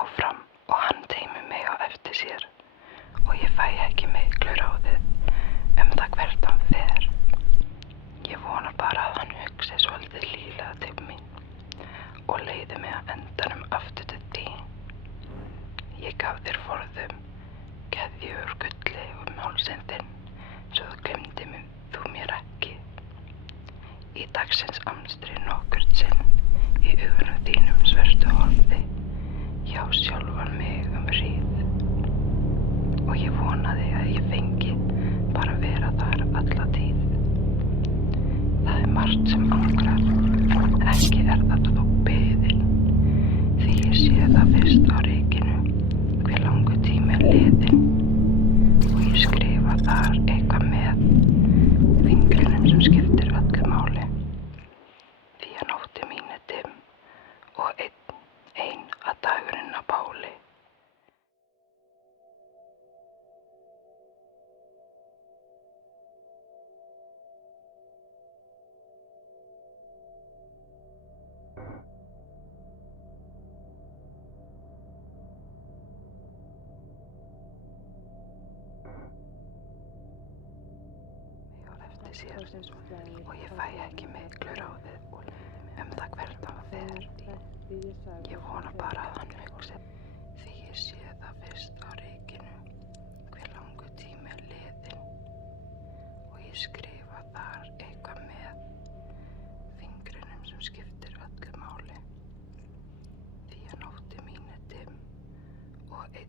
áfram og hann teymir mig á eftir sér og ég fæ ekki miklu ráðið það hvert hann fer. Ég vona bara að hann hugsi svolítið hlýlega til mín og leiði mig að endanum aftur til þín. Ég gaf þér forðum, keðju úr gulli hálsinn þinn, svo þú gleymdir þú mér ekki. Í dagsins amstri nokkurt sinn, í augunum þínum svörtu horfi, hjá sjálfan mig hríð. Og ég vonaði að ég fengi bara vera þar alla tíð. Það margt sem angrar, ekki það þó biðin, því ég sé það fyrst á rykinu, hve langur tími liðinn. Og ég skrifa þar eitthvað með fingrinum sem skiptir öllu máli, því að nóttin mín dimm og ein að dagurinn á báli. Sér, og ég fæ ekki miklu ráðið það hvert hann fer. Ég vona bara að hann hugsi, því ég sé það fyrst á rykinu, hve langur tími liðinn. Og ég skrifa þar eitthvað með fingrinum sem skiptir öllu máli, því að nóttin mín dimm og